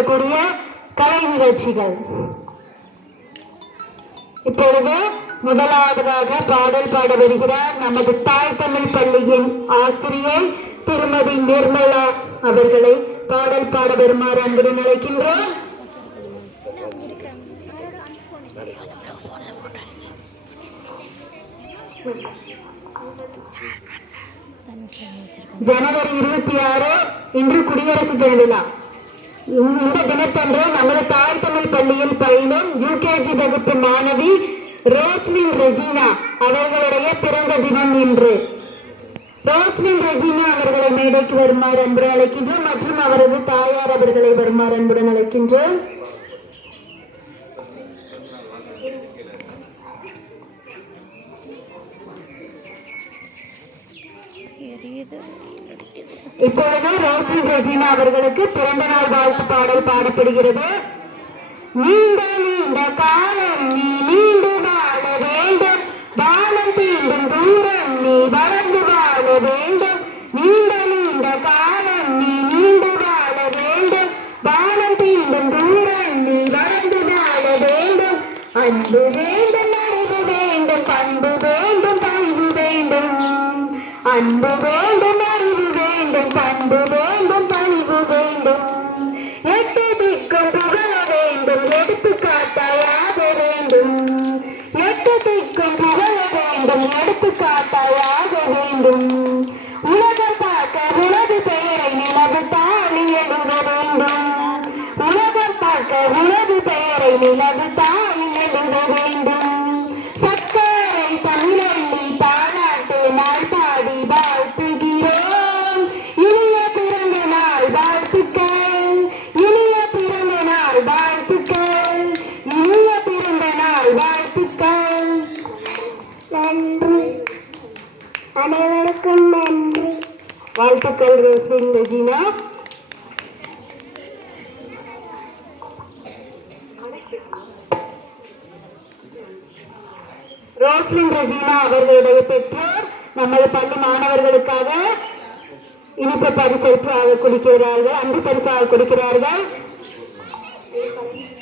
நடக்கக்கூடிய கலை நிகழ்ச்சிகள். இப்பொழுது முதலாவதாக பாடல் பாட வருகிறார் நமது தாய் தமிழ் பள்ளியின் ஆசிரியை திருமதி நிர்மலா அவர்களை பாடல் பாட வருமாறு அன்புடன் அழைக்கின்றோம். ஜனவரி 26 இன்று குடியரசு தின விழா. இந்த தினத்தன்று நமது தாய் தமிழ் பள்ளியில் பயிலும் யூகேஜி வகுப்பு மாணவி ரோஸ்லின் ரெஜினா அவர்களுடைய பிறந்த தினம் இன்று. ரோஸ்லின் ரெஜினா அவர்களை மேடைக்கு வருமாறு அன்புடன் அழைக்கின்றோம் மற்றும் அவரது தாயார் அவர்களை வருமாறு அன்புடன் அழைக்கின்றோம். இப்பொழுது ரோஸ்லின் ரெஜினா அவர்களுக்கு பிறந்த நாள் வாழ்த்து பாடல் பாடப்படுகிறது. நீண்ட நீண்ட காலம் நீ நீண்டு வாழ வேண்டும், வானம் தீண்டும் தூரம் நீ வளர்ந்து வாழ வேண்டும். நீண்ட நீண்ட காலம் நீ நீண்டு வாழ வேண்டும், வானம் தீண்டும் தூரம் நீ வளர்ந்து வாழ வேண்டும். அன்பு வேண்டும், அறிவு வேண்டும், பண்பு வேண்டும், பண்பு வேண்டும். அன்பு வேண்டும், அறிவு வேண்டும், பண்பு வேண்டும், பண்பு வேண்டும். எட்டு திக்கும் புகழ வேண்டும், எடுத்துக்காட்டாயாக வேண்டும். எட்டு திக்கும் புகழ வேண்டும், எடுத்துக்காட்டாயாக வேண்டும். உலகம் பார்க்க உலகு பெயரை நிலவு தானி எழுத வேண்டும். உலகம் பார்க்க உலகு பெயரை நிலவு தானி எழுத வேண்டும். சக்கரை தமிழள்ளி பாராட்டு நாள் பாடி வாழ்த்துகிறோம். இனிய பிறந்த நாள் வாழ்த்துக்கள், இனிய பிறந்த நாள் வாழ்த்துக்கள், இனிய பிறந்த நாள் வாழ்த்துக்கள். நன்றி, அனைவருக்கும் நன்றி. வாழ்த்துக்கள் ரோஸ்லின் ரெஜினா. ரோஸ்லின் ரெஜினா அவர்களுடைய பெற்றோர் நமது பள்ளி மாணவர்களுக்காக இனிப்பு பரிசு கொடுக்கிறார்கள், அன்பு பரிசாக கொடுக்கிறார்கள்.